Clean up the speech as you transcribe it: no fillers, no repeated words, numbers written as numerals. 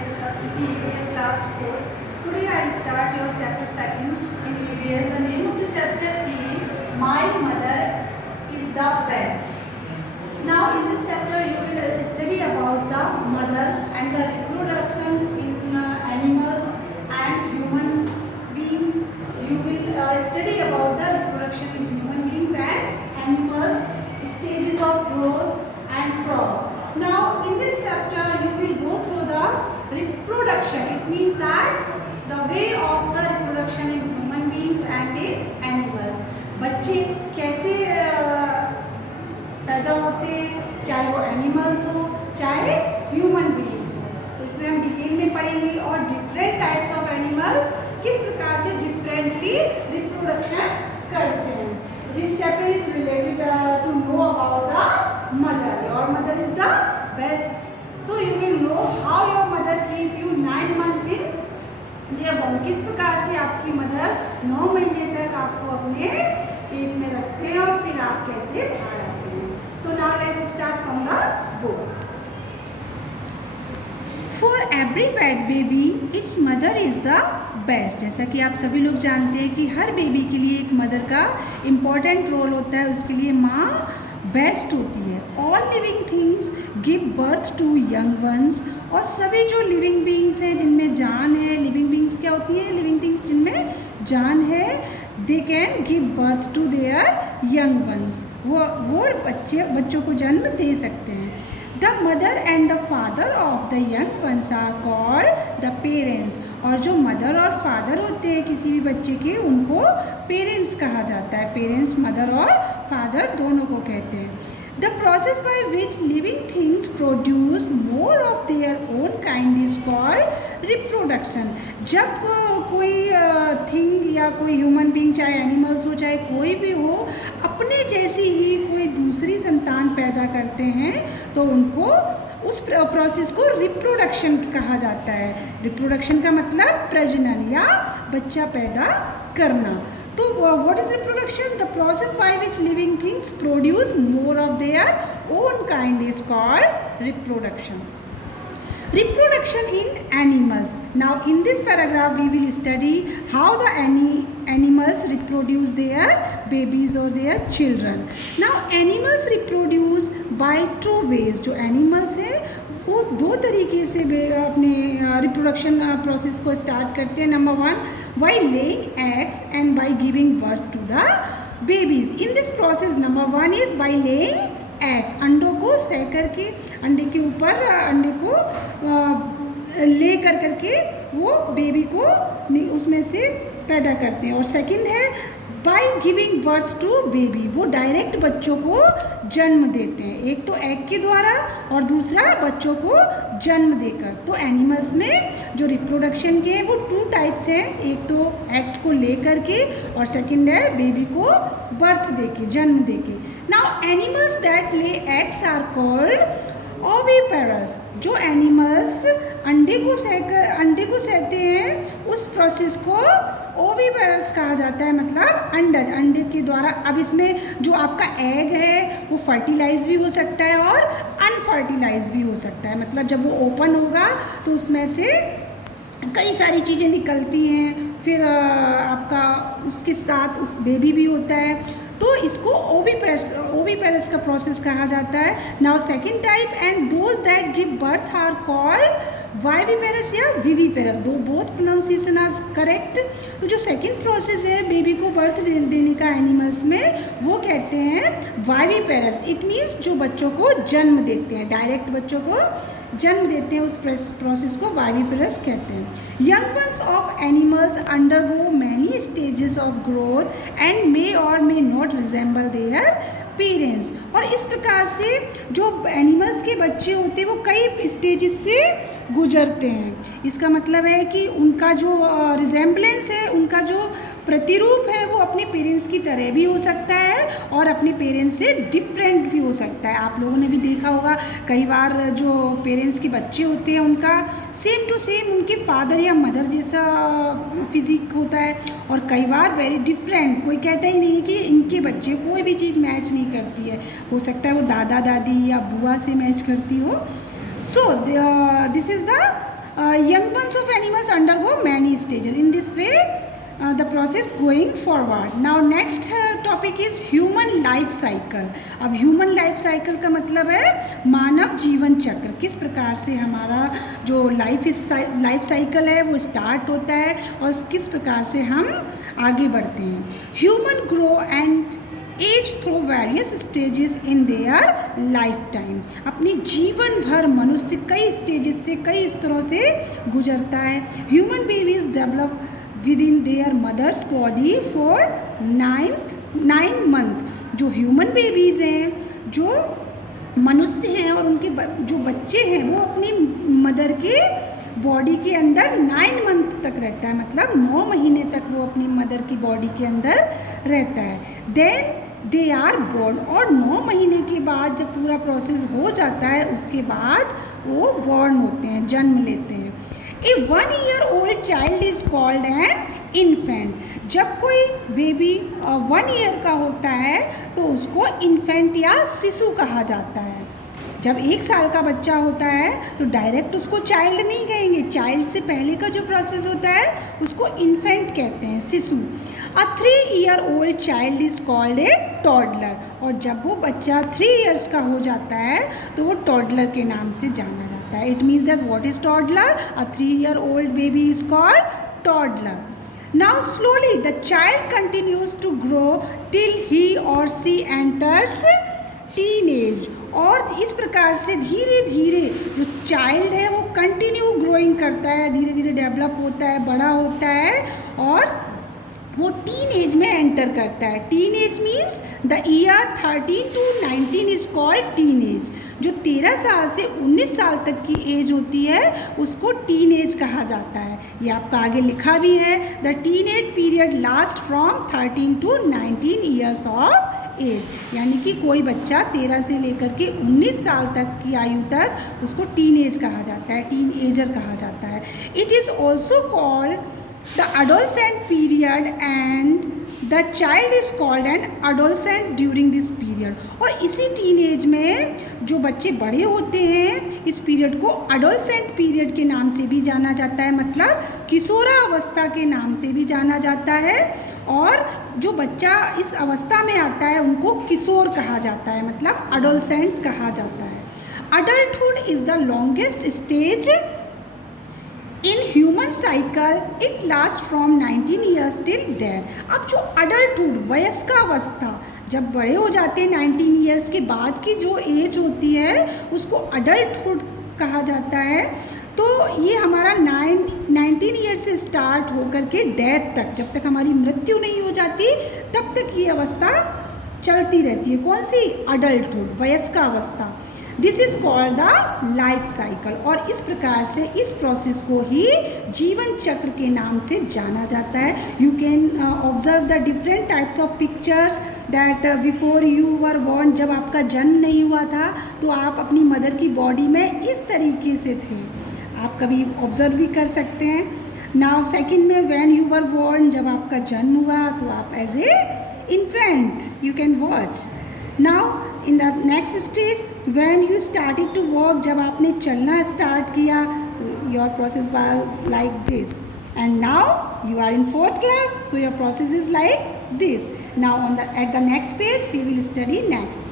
EVS class 4. Today I start your chapter 2 in EVS. The name of the chapter is My Mother is the Best. Now in this chapter you will study about the mother and the reproduction in animals and human beings. You will study about the reproduction in human beings and animals, stages of growth and frog. Now in this chapter you will go through the reproduction. It means that the way of the reproduction in human beings and in animals. बच्चे कैसे पैदा होते हैं, चाहे वो animals हो चाहे human beings हो, तो इसमें हम डिटेल में पढ़ेंगे और डिफरेंट टाइप्स ऑफ एनिमल्स किस प्रकार से डिफरेंटली रिप्रोडक्शन करते हैं. This chapter is related to know about the mother. Your mother is the best. So you will know how your mother keep you 9 months in labour. किस प्रकार से आपकी mother 9 महीने तक आपको अपने पेट में रखते हैं और फिर आप कैसे बाहर आते हैं. So now let's start from the book. For every pet baby it's mother is the best. जैसा कि आप सभी लोग जानते हैं कि हर बेबी के लिए एक मदर का इम्पॉर्टेंट रोल होता है, उसके लिए माँ बेस्ट होती है. All living things give birth to young ones. और सभी जो लिविंग बींग्स हैं जिनमें जान है, लिविंग बींग्स क्या होती हैं, लिविंग थिंग्स जिनमें जान है, they can give birth to their young ones. वो बच्चों को जन्म दे सकते हैं. The mother and the father of the young ones are called the parents. और जो मदर और फादर होते हैं किसी भी बच्चे के, उनको पेरेंट्स कहा जाता है. पेरेंट्स मदर और फादर दोनों को कहते हैं. The process by which living things produce more of their own kind is called reproduction. जब कोई थिंग या कोई ह्यूमन बींग, चाहे एनिमल्स हो चाहे कोई भी हो, अपने जैसी ही कोई दूसरी संतान पैदा करते हैं तो उनको उस प्रोसेस को रिप्रोडक्शन कहा जाता है. रिप्रोडक्शन का मतलब प्रजनन या बच्चा पैदा करना. तो what is reproduction? The process by which living things produce more of their own kind is called reproduction. Reproduction in animals. Now in this paragraph we will study how the animals reproduce their babies or their children. Now animals reproduce by 2 ways. जो animals हैं वो 2 तरीके से अपने reproduction process को start करते हैं. Number 1 by laying eggs and by giving birth to the babies. In this process number 1 is by laying eggs. अंडों को सह करके अंडे के ऊपर अंडे को ले करके वो बेबी को उसमें से पैदा करते हैं. और सेकंड है by giving birth to baby. वो डायरेक्ट बच्चों को जन्म देते हैं, एक तो एग के द्वारा और दूसरा बच्चों को जन्म देकर. तो एनिमल्स में जो रिप्रोडक्शन के हैं वो 2 टाइप्स हैं. एक तो एग्स को ले करके और सेकंड है बेबी को बर्थ देके, जन्म देके. Now animals that lay eggs are called oviparous. जो एनिमल्स अंडे को सहते हैं उस प्रोसेस को ओविपेरस कहा जाता है, मतलब अंडज, अंडे के द्वारा. अब इसमें जो आपका एग है वो फर्टिलाइज भी हो सकता है और अनफर्टिलाइज भी हो सकता है. मतलब जब वो ओपन होगा तो उसमें से कई सारी चीज़ें निकलती हैं, फिर आपका उसके साथ उस बेबी भी होता है. तो इसको ओविपेरस का प्रोसेस कहा जाता है. Now second type and those that give birth are called viviparous या viviparous. Both pronunciation are correct. तो जो सेकंड प्रोसेस है बेबी को बर्थ देने का एनिमल्स में, वो कहते हैं वाइविपेरस. इट मीन्स जो बच्चों को जन्म देते हैं, डायरेक्ट बच्चों को जन्म देते हैं, उस प्रोसेस को वाइविपेरस कहते हैं. Young ones of animals undergo many stages of growth and may or may not resemble their parents. और इस प्रकार से जो एनिमल्स के बच्चे होते हैं वो कई स्टेजेस से गुजरते हैं. इसका मतलब है कि उनका जो रिजेंबलेंस है, उनका जो प्रतिरूप है वो अपने पेरेंट्स की तरह भी हो सकता है और अपने पेरेंट्स से डिफरेंट भी हो सकता है. आप लोगों ने भी देखा होगा कई बार जो पेरेंट्स के बच्चे होते हैं उनका सेम टू सेम उनके फादर या मदर जैसा फिजिक होता है, और कई बार वेरी डिफरेंट. कोई कहता ही नहीं कि इनके बच्चे कोई भी चीज़ मैच नहीं करती है. हो सकता है वो दादा दादी या बुआ से मैच करती हो. So this is the young ones of animals undergo many stages. In this way, the process going forward. Now next topic is human life cycle. अब human life cycle का मतलब है मानव जीवन चक्र, किस प्रकार से हमारा जो लाइफ साइकिल है वो स्टार्ट होता है और किस प्रकार से हम आगे बढ़ते हैं. Human grow and age through various stages in their life time. अपनी जीवन भर मनुष्य कई स्टेजेस से, कई स्तरों से गुजरता है. Human babies develop within their mother's body for 9 month. जो ह्यूमन बेबीज़ हैं, जो मनुष्य हैं और उनके जो बच्चे हैं वो अपनी मदर के बॉडी के अंदर 9 मंथ तक रहता है, मतलब 9 महीने तक वो अपनी मदर की बॉडी के अंदर रहता है. देन दे आर बोर्न, और 9 महीने के बाद जब पूरा प्रोसेस हो जाता है उसके बाद वो बॉर्न होते हैं, जन्म लेते हैं. ए 1 year old child is called an infant. जब कोई बेबी 1 year का होता है तो उसको इन्फेंट या शिशु कहा जाता है. जब 1 साल का बच्चा होता है तो डायरेक्ट उसको चाइल्ड नहीं कहेंगे, चाइल्ड से पहले का जो प्रोसेस होता है उसको इन्फेंट कहते हैं, शिशु. A 3 year old child is called a toddler. और जब वो बच्चा 3 years का हो जाता है तो वो toddler के नाम से जाना जाता है. It means that what is toddler? A 3 year old baby is called toddler. Now slowly the child continues to grow till he or she enters teenage. और इस प्रकार से धीरे धीरे जो चाइल्ड है वो कंटिन्यू ग्रोइंग करता है, धीरे धीरे डेवलप होता है, बड़ा होता है और वो टीन एज में एंटर करता है. Teen age means the year 13 to 19 is called teen age. जो 13 साल से 19 साल तक की एज होती है उसको टीन एज कहा जाता है. ये आपका आगे लिखा भी है, the teenage period last from 13 to 19 years of age. यानी कि कोई बच्चा 13 से लेकर के 19 साल तक की आयु तक उसको टीन एज कहा जाता है, टीन एजर कहा जाता है. It is also called the adolescent period and the child is called an adolescent during this period. और इसी टीनेज में जो बच्चे बड़े होते हैं इस पीरियड को adolescent पीरियड के नाम से भी जाना जाता है, मतलब किशोरावस्था के नाम से भी जाना जाता है. और जो बच्चा इस अवस्था में आता है उनको किशोर कहा जाता है, मतलब adolescent कहा जाता है. Adulthood is the longest stage in human cycle. It last from 19 years till death. अब जो अडल्टहुड, वयस्कावस्था, जब बड़े हो जाते हैं 19 ईयर्स के बाद की जो एज होती है उसको अडल्टहुड कहा जाता है. तो ये हमारा 19 ईयर्स से स्टार्ट होकर के डेथ तक, जब तक हमारी मृत्यु नहीं हो जाती तब तक ये अवस्था चलती रहती है. कौन सी? अडल्टहुड, वयस्कावस्था. This is called the life cycle. और इस प्रकार से इस प्रोसेस को ही जीवन चक्र के नाम से जाना जाता है. You can observe the different types of pictures that before you were born. जब आपका जन्म नहीं हुआ था तो आप अपनी मदर की बॉडी में इस तरीके से थे, आप कभी ऑब्जर्व भी कर सकते हैं. नाउ सेकेंड में व्हेन यू वर बॉर्न, जब आपका जन्म हुआ तो आप as a infant you can watch. Now in the next stage when you started to walk, जब आपने चलना स्टार्ट किया तो your process was like this. And now you are in 4th class, so your process is like this. Now at the next page we will study next.